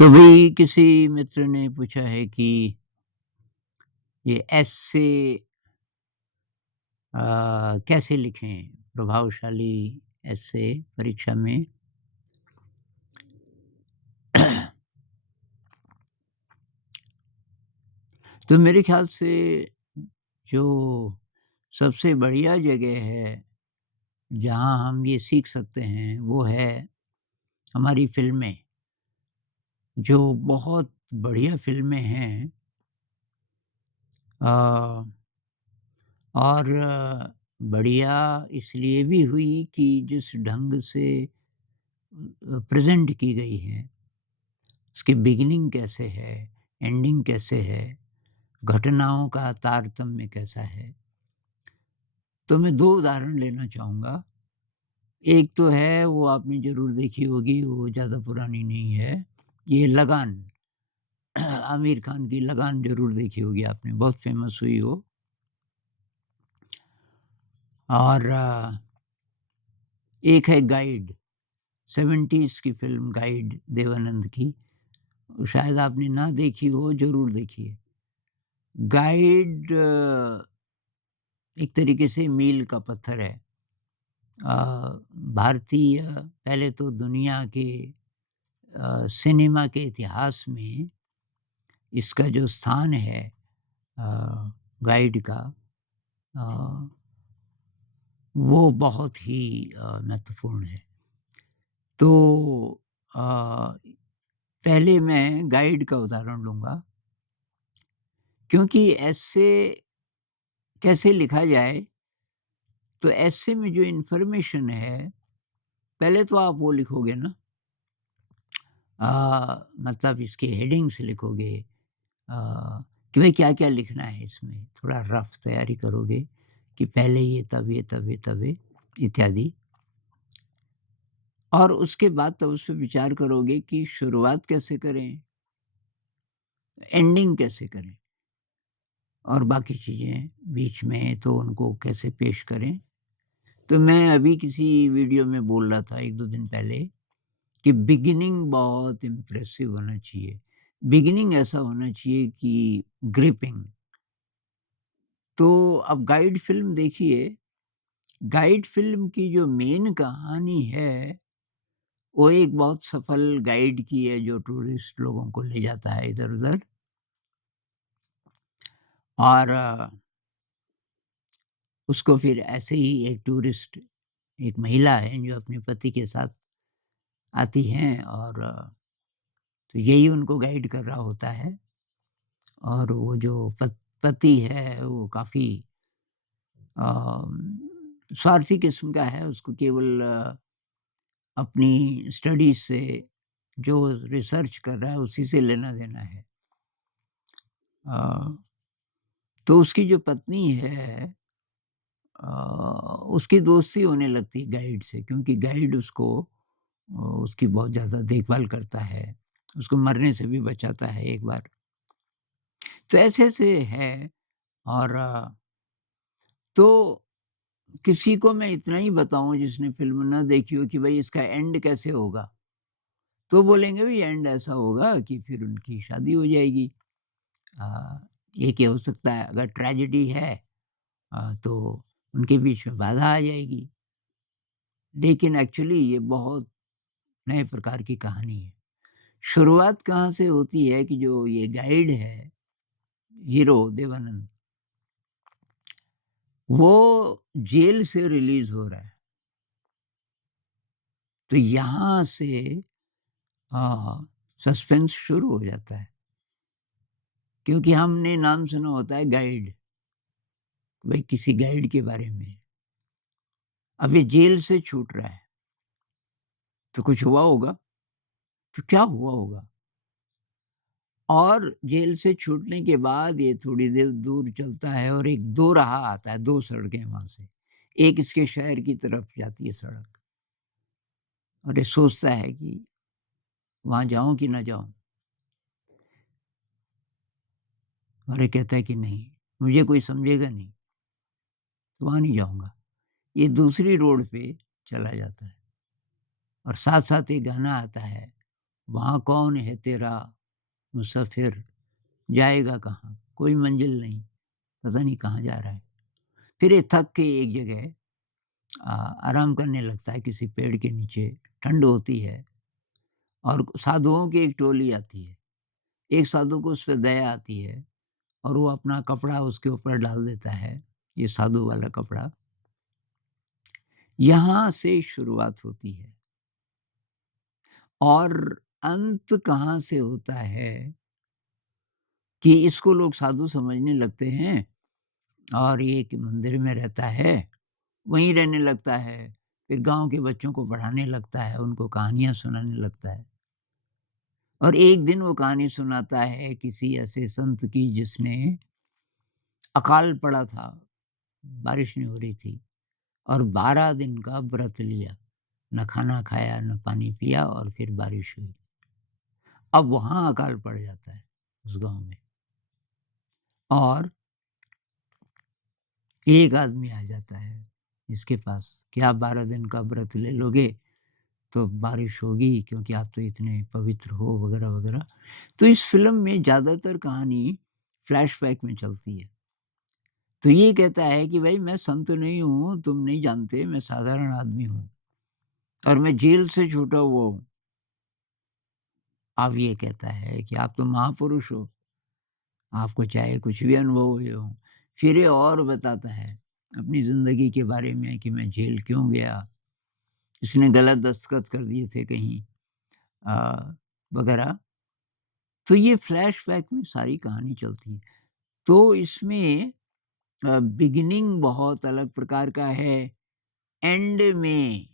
तो भी किसी मित्र ने पूछा है कि ये ऐसे कैसे लिखें प्रभावशाली ऐसे परीक्षा में। तो मेरे ख्याल से जो सबसे बढ़िया जगह है जहाँ हम ये सीख सकते हैं वो है हमारी फ़िल्में। जो बहुत बढ़िया फ़िल्में हैं अ, और बढ़िया इसलिए भी हुई कि जिस ढंग से प्रेज़ेंट की गई हैं, उसकी बिगिनिंग कैसे है, एंडिंग कैसे है, घटनाओं का तारतम्य कैसा है। तो मैं 2 उदाहरण लेना चाहूँगा। एक तो है वो आपने ज़रूर देखी होगी, वो ज़्यादा पुरानी नहीं है, ये लगान। आमिर खान की लगान ज़रूर देखी होगी आपने, बहुत फ़ेमस हुई वो। और एक है गाइड, 70s की फ़िल्म गाइड देवानंद की, शायद आपने ना देखी हो, ज़रूर देखिए। गाइड एक तरीके से मील का पत्थर है। अ, भारतीय पहले तो दुनिया के सिनेमा के इतिहास में इसका जो स्थान है अ, गाइड का अ, वो बहुत ही महत्वपूर्ण है। तो अ, पहले मैं गाइड का उदाहरण लूँगा क्योंकि ऐसे कैसे लिखा जाए, तो ऐसे में जो इन्फॉर्मेशन है, पहले तो आप वो लिखोगे ना मतलब इसके हेडिंग्स लिखोगे अ, कि भाई क्या-क्या लिखना है इसमें, थोड़ा रफ तैयारी करोगे कि पहले ये, तब ये, तब ये, तब ये इत्यादि। और उसके बाद तब उस पे विचार करोगे कि शुरुआत कैसे करें, एंडिंग कैसे करें और बाकी चीज़ें बीच में तो उनको कैसे पेश करें। तो मैं अभी किसी वीडियो में बोल रहा था 1-2 दिन पहले कि बिगिनिंग बहुत इम्प्रेसिव होना चाहिए। बिगिनिंग ऐसा होना चाहिए कि ग्रिपिंग। तो अब गाइड फ़िल्म देखिए, गाइड फ़िल्म की जो मेन कहानी है, वो एक बहुत सफल गाइड की है जो टूरिस्ट लोगों को ले जाता है इधर-उधर और उसको फिर ऐसे ही एक टूरिस्ट एक महिला है जो अपने पति के साथ आती हैं और तो यही उनको गाइड कर रहा होता है और वो जो पति है वो काफ़ी स्वार्थी किस्म का है, उसको केवल अपनी स्टडीज़ से जो रिसर्च कर रहा है उसी से लेना-देना है। अ, तो उसकी जो पत्नी है उसकी दोस्ती होने लगती है गाइड से क्योंकि गाइड उसको उसकी बहुत ज़्यादा देखभाल करता है, उसको मरने से भी बचाता है एक बार। तो ऐसे-ऐसे है और तो किसी को मैं इतना ही बताऊँ जिसने फ़िल्म ना देखी हो कि भई इसका एंड कैसे होगा? तो बोलेंगे भई एंड ऐसा होगा कि फिर उनकी शादी हो जाएगी। अ, एक ये हो सकता है अगर ट्रेजेडी है तो उनके बीच में बाधा आ जाएगी। लेकिन एक्चुअली ये बहुत नए प्रकार की कहानी है। शुरुआत कहाँ से होती है कि जो ये गाइड है, हीरो देवानंद, वो जेल से रिलीज़ हो रहा है। तो यहाँ से सस्पेंस शुरू हो जाता है क्योंकि हमने नाम सुना होता है गाइड, भई किसी गाइड के बारे में। अब ये जेल से छूट रहा है, तो कुछ हुआ होगा, तो क्या हुआ होगा? और जेल से छूटने के बाद ये थोड़ी देर दूर चलता है और एक दोराहा आता है, 2 सड़कें वहाँ से। एक इसके शहर की तरफ जाती है सड़क और ये सोचता है कि वहाँ जाऊँ कि ना जाऊँ? और ये कहता है कि नहीं, मुझे कोई समझेगा नहीं, तो वहाँ नहीं जाऊँगा। ये दूसरी रोड पे चला जाता है और साथ-साथ एक गाना आता है, वहाँ कौन है तेरा मुसाफ़िर, जाएगा कहाँ? कोई मंज़िल नहीं, पता नहीं कहाँ जा रहा है। फिर ये थक के एक जगह अ, आराम करने लगता है किसी पेड़ के नीचे, ठंड होती है और साधुओं की एक टोली आती है। एक साधु को उस पे दया आती है और वो अपना कपड़ा उसके ऊपर डाल देता है, ये साधु वाला कपड़ा। यहाँ से शुरुआत होती है और अंत कहाँ से होता है कि इसको लोग साधु समझने लगते हैं और ये एक मंदिर में रहता है, वहीं रहने लगता है, फिर गाँव के बच्चों को पढ़ाने लगता है, उनको कहानियाँ सुनाने लगता है। और एक दिन वो कहानी सुनाता है किसी ऐसे संत की जिसने अकाल पड़ा था, बारिश नहीं हो रही थी और 12 दिन का व्रत लिया, न खाना खाया, न पानी पिया और फिर बारिश हुई। अब वहाँ अकाल पड़ जाता है उस गाँव में और एक आदमी आ जाता है इसके पास कि आप 12 दिन का व्रत ले लोगे तो बारिश होगी क्योंकि आप तो इतने पवित्र हो वगैरह-वगैरह। तो इस फ़िल्म में ज़्यादातर कहानी फ्लैशबैक में चलती है। तो ये कहता है कि भई मैं संत नहीं हूँ, तुम नहीं जानते, मैं साधारण आदमी हूँ और मैं जेल से छूटा हुआ हूँ। अब ये कहता है कि आप तो महापुरुष हो, आपको चाहे कुछ भी अनुभव हुए हों। फिर ये और बताता है अपनी ज़िंदगी के बारे में कि मैं जेल क्यों गया, इसने गलत दस्तखत कर दिए थे कहीं वगैरह। तो ये फ्लैशबैक में सारी कहानी चलती है। तो इसमें बिगिनिंग बहुत अलग प्रकार का है, एंड में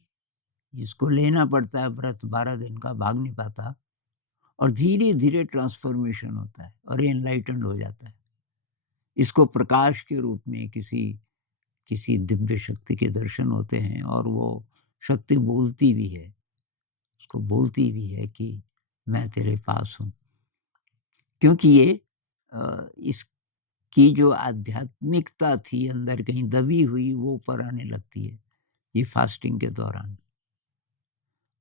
इसको लेना पड़ता है व्रत 12 दिन का, भाग नहीं पाता और धीरे-धीरे ट्रांसफ़ॉर्मेशन होता है और ये एनलाइटेंड हो जाता है। इसको प्रकाश के रूप में किसी किसी दिव्य शक्ति के दर्शन होते हैं और वो शक्ति बोलती भी है, उसको बोलती भी है कि मैं तेरे पास हूँ। क्योंकि ये इसकी जो आध्यात्मिकता थी अंदर कहीं दबी हुई वो ऊपर आने लगती है, ये फास्टिंग के दौरान।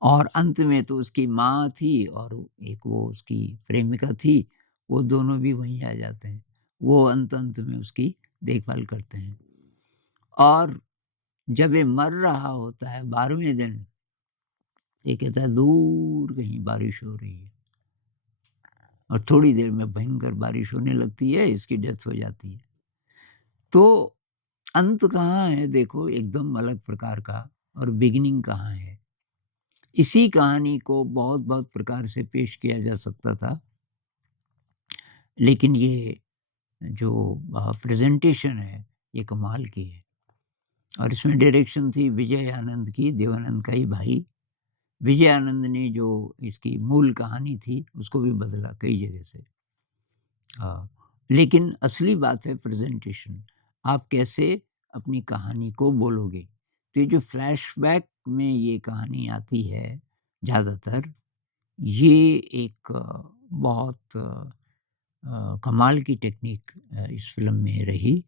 और अंत में तो उसकी माँ थी और एक वो उसकी प्रेमिका थी, वो दोनों भी वहीं आ जाते हैं। वो अंत-अंत में उसकी देखभाल करते हैं। और जब ये मर रहा होता है 12वें दिन, ये कहता है दूर कहीं बारिश हो रही है और थोड़ी देर में भयंकर बारिश होने लगती है, इसकी डेथ हो जाती है। तो अंत कहाँ है देखो एकदम अलग प्रकार का और बिगिनिंग कहाँ है। इसी कहानी को बहुत-बहुत प्रकार से पेश किया जा सकता था, लेकिन ये जो प्रेज़ेंटेशन है, ये कमाल की है और इसमें डायरेक्शन थी विजय आनंद की, देवानंद का ही भाई। विजय आनंद ने जो इसकी मूल कहानी थी, उसको भी बदला कई जगह से। हाँ, लेकिन असली बात है प्रेज़ेंटेशन। आप कैसे अपनी कहानी को बोलोगे। तो ये जो फ्लैशबैक में ये कहानी आती है ज़्यादातर, ये एक बहुत कमाल की टेक्नीक इस फ़िल्म में रही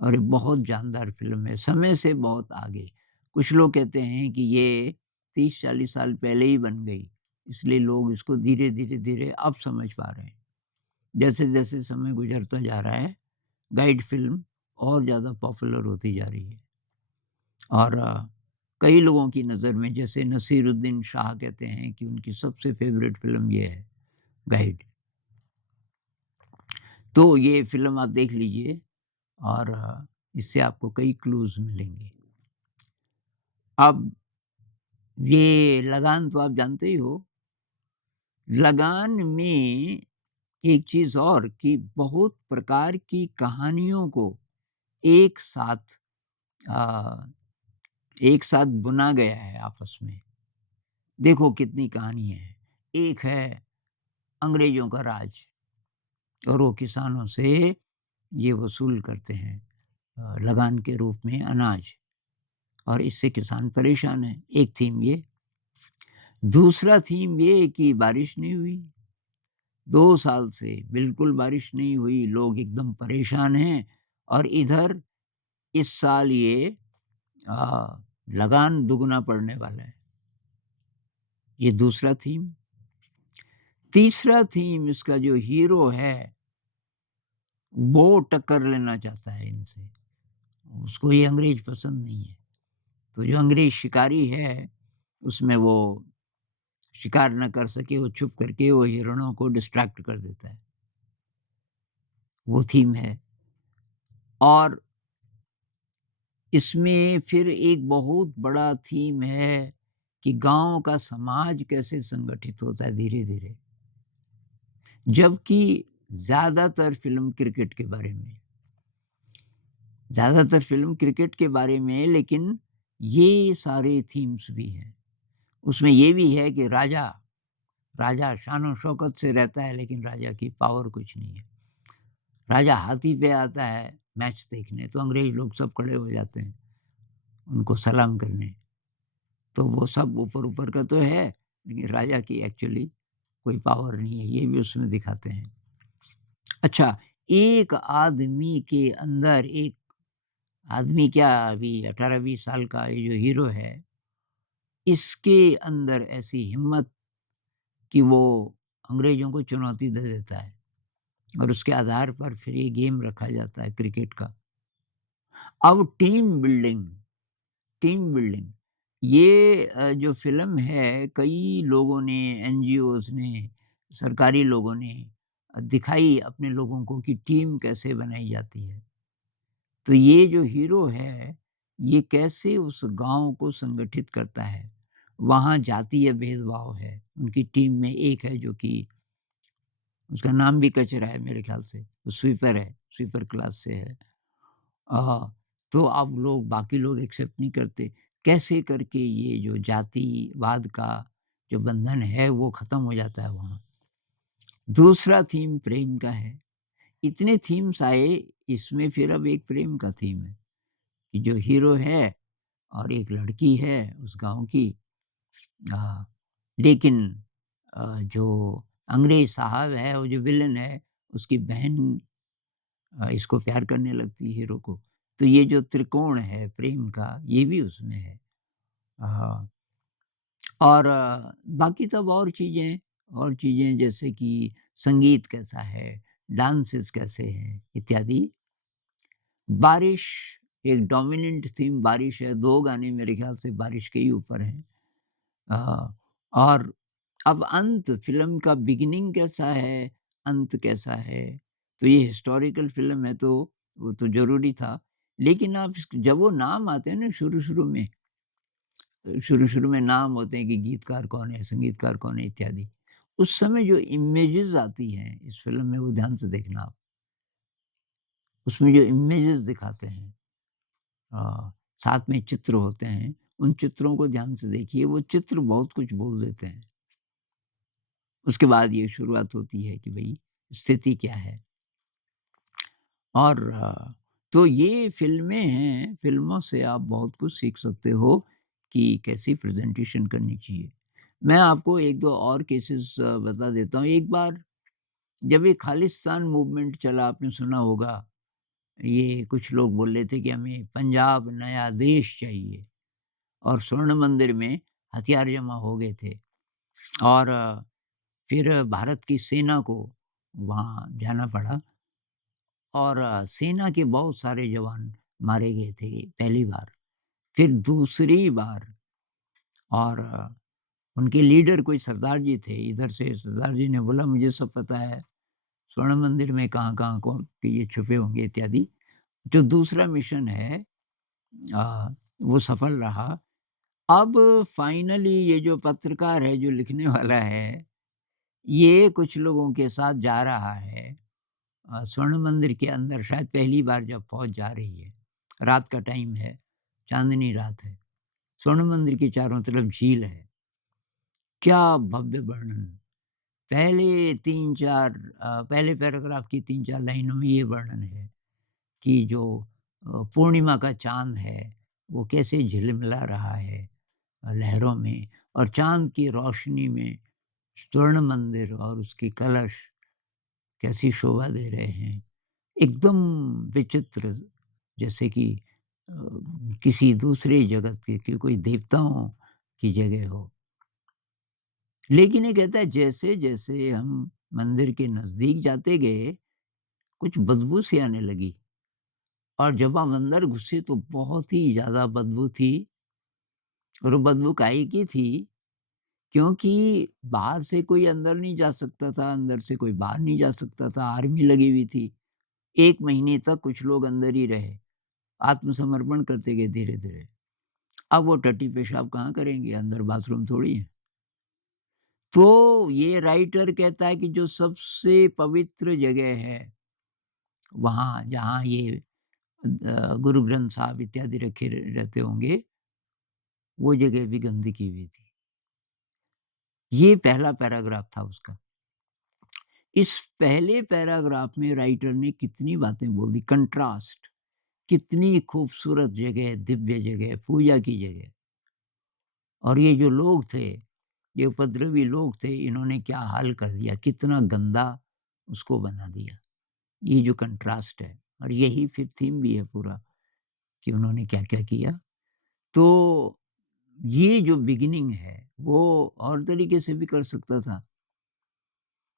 और ये बहुत जानदार फ़िल्म है, समय से बहुत आगे। कुछ लोग कहते हैं कि ये 30-40 साल पहले ही बन गई, इसलिए लोग इसको धीरे-धीरे अब समझ पा रहे हैं। जैसे-जैसे समय गुज़रता जा रहा है, गाइड फ़िल्म और ज़्यादा पॉपुलर होती जा रही है और कई लोगों की नज़र में जैसे नसीरुद्दीन शाह कहते हैं कि उनकी सबसे फ़ेवरेट फ़िल्म ये है, गाइड। तो ये फ़िल्म आप देख लीजिए और इससे आपको कई क्लूज़ मिलेंगे। अब ये लगान तो आप जानते ही हो। लगान में एक चीज़ और कि बहुत प्रकार की कहानियों को एक साथ अ, एक साथ बुना गया है आपस में। देखो कितनी कहानियाँ हैं। एक है अंग्रेज़ों का राज और वो किसानों से ये वसूल करते हैं लगान के रूप में अनाज और इससे किसान परेशान हैं। एक थीम ये। दूसरा थीम ये कि बारिश नहीं हुई। 2 साल से बिल्कुल बारिश नहीं हुई, लोग एकदम परेशान हैं और इधर इस साल ये अ, लगान दुगना पड़ने वाला है। ये दूसरा थीम तीसरा थीम इसका जो हीरो है, वो टक्कर लेना चाहता है इनसे। उसको ये अंग्रेज़ पसंद नहीं है। तो जो अंग्रेज़ शिकारी है, उसमें वो शिकार ना कर सके, वो छुप करके वो हिरणों को डिस्ट्रैक्ट कर देता है। वो थीम है। और इसमें फिर एक बहुत बड़ा थीम है कि गाँव का समाज कैसे संगठित होता है धीरे-धीरे। जबकि ज़्यादातर फ़िल्म क्रिकेट के बारे में है। ज़्यादातर फ़िल्म क्रिकेट के बारे में है, लेकिन ये सारे थीम्स भी हैं। उसमें ये भी है कि राजा राजा शान-ओ-शौकत से रहता है, लेकिन राजा की पावर कुछ नहीं है। राजा हाथी पे आता है मैच देखने, तो अंग्रेज़ लोग सब खड़े हो जाते हैं, उनको सलाम करने। तो वो सब ऊपर-ऊपर का तो है, लेकिन राजा की एक्चुअली कोई पावर नहीं है, ये भी उसमें दिखाते हैं। अच्छा, एक आदमी के अंदर एक आदमी क्या अभी 18-20 साल का ये जो हीरो है, इसके अंदर ऐसी हिम्मत कि वो अंग्रेज़ों को चुनौती दे देता है और उसके आधार पर फिर ये गेम रखा जाता है क्रिकेट का। अब टीम बिल्डिंग ये जो फ़िल्म है कई लोगों ने, एनजीओज़ ने, सरकारी लोगों ने दिखाई अपने लोगों को कि टीम कैसे बनाई जाती है। तो ये जो हीरो है, ये कैसे उस गाँव को संगठित करता है। वहाँ जातीय भेदभाव है, उनकी टीम में एक है जो कि उसका नाम भी कचरा है मेरे ख़्याल से, वो स्वीपर है, स्वीपर क्लास से है। अ, तो अब लोग बाकी लोग एक्सेप्ट नहीं करते। कैसे करके ये जो जातिवाद का जो बंधन है वो ख़त्म हो जाता है वहाँ। दूसरा थीम प्रेम का है। इतने थीम्स आए, इसमें फिर अब एक प्रेम का थीम है, कि जो हीरो है और एक लड़की है उस गाँव की अ, लेकिन जो अंग्रेज़ साहब है, वो जो विलेन है, उसकी बहन इसको प्यार करने लगती है हीरो को। तो ये जो त्रिकोण है प्रेम का, ये भी उसमें है। हाँ, और बाकी तब और चीज़ें जैसे कि संगीत कैसा है, डांसेस कैसे हैं, इत्यादि। बारिश एक डोमिनेंट थीम बारिश है, 2 गाने मेरे ख़्याल से बारिश के ही ऊपर हैं। अ, और अब अंत फ़िल्म का बिगिनिंग कैसा है, अंत कैसा है, तो ये हिस्टोरिकल फ़िल्म है तो वो तो ज़रूरी था। लेकिन आप जब वो नाम आते हैं ना शुरू-शुरू में, शुरू-शुरू में नाम होते हैं कि गीतकार कौन है, संगीतकार कौन है इत्यादि। उस समय जो इमेजेस आती हैं इस फ़िल्म में वो ध्यान से देखना आप। उसमें जो इमेजेस दिखाते हैं साथ में चित्र होते हैं, उन चित्रों को ध्यान से देखिए, वो चित्र बहुत कुछ बोल देते हैं। उसके बाद ये शुरुआत होती है कि भई स्थिति क्या है? और तो ये फ़िल्में हैं, फ़िल्मों से आप बहुत कुछ सीख सकते हो कि कैसी प्रेज़ेंटेशन करनी चाहिए। मैं आपको 1-2 और केसेस बता देता हूँ। एक बार जब ये खालिस्तान मूवमेंट चला आपने सुना होगा, ये कुछ लोग बोल रहे थे कि हमें पंजाब नया देश चाहिए और स्वर्ण मंदिर में हथियार जमा हो गए थे और फिर भारत की सेना को वहाँ जाना पड़ा और सेना के बहुत सारे जवान मारे गए थे पहली बार। फिर दूसरी बार और उनके लीडर कोई सरदार जी थे, इधर से सरदार जी ने बोला मुझे सब पता है, स्वर्ण मंदिर में कहाँ-कहाँ कौन कि ये छुपे होंगे इत्यादि। जो दूसरा मिशन है वो सफल रहा। अब फाइनली ये जो पत्रकार है, जो लिखने वाला है, ये कुछ लोगों के साथ जा रहा है स्वर्ण मंदिर के अंदर शायद पहली बार जब फ़ौज जा रही है। रात का टाइम है, चाँदनी रात है। स्वर्ण मंदिर के चारों तरफ झील है। क्या भव्य वर्णन! पहले 3-4 पहले पैराग्राफ की 3-4 लाइनों में ये वर्णन है कि जो पूर्णिमा का चाँद है, वो कैसे झिलमिला रहा है लहरों में और चाँद की रोशनी में स्वर्ण मंदिर और उसके कलश कैसी शोभा दे रहे हैं। एकदम विचित्र जैसे कि अ, किसी दूसरे जगत के कि कोई देवताओं की जगह हो। लेकिन ये कहता है जैसे-जैसे हम मंदिर के नज़दीक जाते गए, कुछ बदबू सी आने लगी और जब हम अंदर घुसे तो बहुत ही ज़्यादा बदबू थी और वो बदबू काहे की थी, क्योंकि बाहर से कोई अंदर नहीं जा सकता था, अंदर से कोई बाहर नहीं जा सकता था, आर्मी लगी हुई थी। 1 महीने तक कुछ लोग अंदर ही रहे, आत्मसमर्पण करते गए धीरे-धीरे। अब वो टट्टी पेशाब कहाँ करेंगे, अंदर बाथरूम थोड़ी है। तो ये राइटर कहता है कि जो सबसे पवित्र जगह है, वहाँ जहाँ ये गुरु ग्रंथ साहब इत्यादि रखे रहते होंगे, वो जगह भी गंदगी हुई थी। ये पहला पैराग्राफ था उसका। इस पहले पैराग्राफ में राइटर ने कितनी बातें बोल दी, कंट्रास्ट, कितनी खूबसूरत जगह, दिव्य जगह, पूजा की जगह और ये जो लोग थे, ये उपद्रवी लोग थे, इन्होंने क्या हाल कर दिया, कितना गंदा उसको बना दिया। ये जो कंट्रास्ट है और यही फिर थीम भी है पूरा कि उन्होंने क्या-क्या किया। तो ये जो बिगिनिंग है, वो और तरीके से भी कर सकता था।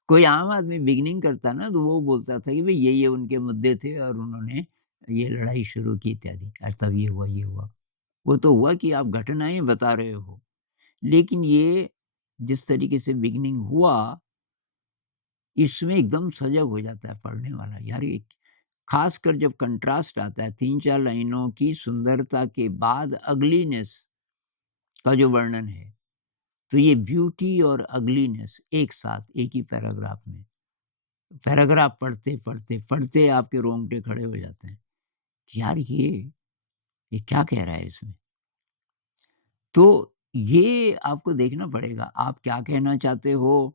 कोई आम आदमी बिगिनिंग करता ना तो वो बोलता था कि भई ये उनके मुद्दे थे और उन्होंने ये लड़ाई शुरू की इत्यादि और तब ये हुआ, ये हुआ। वो तो हुआ कि आप घटनाएँ बता रहे हो। लेकिन ये जिस तरीके से बिगिनिंग हुआ, इसमें एकदम सजग हो जाता है पढ़ने वाला। यार ये ख़ासकर जब कंट्रास्ट आता है 3-4 लाइनों की सुंदरता के बाद अगलीनेस का जो वर्णन है, तो ये ब्यूटी और अगलीनेस एक साथ एक ही पैराग्राफ में। पैराग्राफ पढ़ते, पढ़ते, पढ़ते आपके रोंगटे खड़े हो जाते हैं कि यार ये क्या कह रहा है इसमें? तो ये आपको देखना पड़ेगा, आप क्या कहना चाहते हो,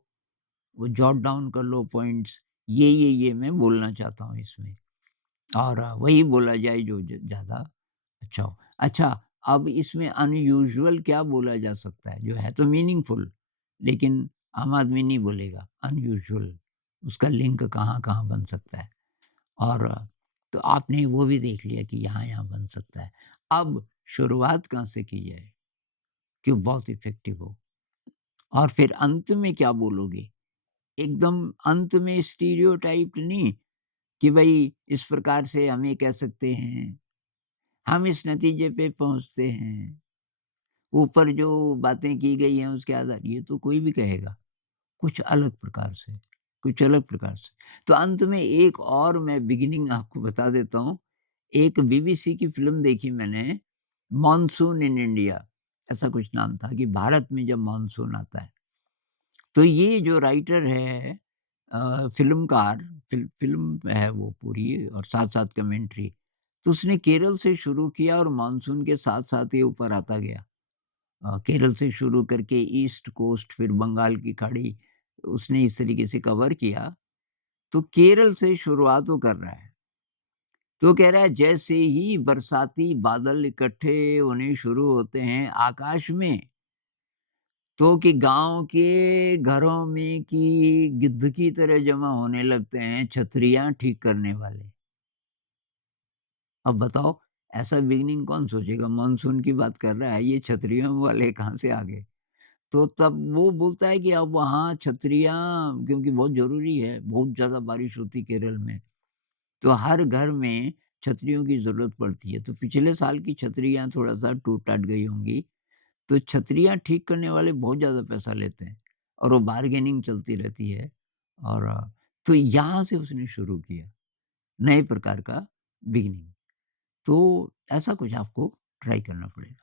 वो जॉट डाउन कर लो पॉइंट्स, ये मैं बोलना चाहता हूँ इसमें और वही बोला जाए जो ज़्यादा अच्छा हो। अच्छा, अब इसमें अनयूजुअल क्या बोला जा सकता है, जो है तो मीनिंगफुल, लेकिन आम आदमी नहीं बोलेगा, अनयूजुअल, उसका लिंक कहाँ-कहाँ बन सकता है। और तो आपने वो भी देख लिया कि यहाँ-यहाँ बन सकता है। अब शुरुआत कहाँ से की जाए कि वो बहुत इफ़ेक्टिव हो? और फिर अंत में क्या बोलोगे? एकदम अंत में स्टीरियोटाइप्ड नहीं कि भई इस प्रकार से हम ये कह सकते हैं, हम इस नतीजे पे पहुँचते हैं, ऊपर जो बातें की गई हैं उसके आधार ये तो कोई भी कहेगा, कुछ अलग प्रकार से, कुछ अलग प्रकार से। तो अंत में एक और मैं बिगिनिंग आपको बता देता हूँ। एक बीबीसी की फ़िल्म देखी मैंने, मॉनसून इन इंडिया, ऐसा कुछ नाम था कि भारत में जब मॉनसून आता है, तो ये जो राइटर है फ़िल्मकार फ़िल्म है वो पूरी और साथ-साथ कमेंट्री, तो उसने केरल से शुरू किया और मॉनसून के साथ-साथ ये ऊपर आता गया। केरल से शुरू करके ईस्ट कोस्ट फिर बंगाल की खाड़ी, उसने इस तरीके से कवर किया। तो केरल से शुरुआत वो कर रहा है। तो कह रहा है जैसे ही बरसाती बादल इकट्ठे होने शुरू होते हैं आकाश में, तो कि गाँव के घरों में कि गिद्ध की तरह जमा होने लगते हैं छतरियाँ ठीक करने वाले। अब बताओ ऐसा बिगिनिंग कौन सोचेगा? मानसून की बात कर रहा है, ये छतरियों वाले कहाँ से आ गए? तो तब वो बोलता है कि अब वहाँ छतरियाँ क्योंकि बहुत ज़रूरी है, बहुत ज़्यादा बारिश होती केरल में, तो हर घर में छतरियों की ज़रूरत पड़ती है। तो पिछले साल की छतरियाँ थोड़ा-सा टूट-टाट गई होंगी, तो छतरियाँ ठीक करने वाले बहुत ज़्यादा पैसा लेते हैं और वो बार्गेनिंग चलती रहती है और तो यहाँ से उसने शुरू किया, नए प्रकार का बिगिनिंग। तो ऐसा कुछ आपको ट्राई करना पड़ेगा।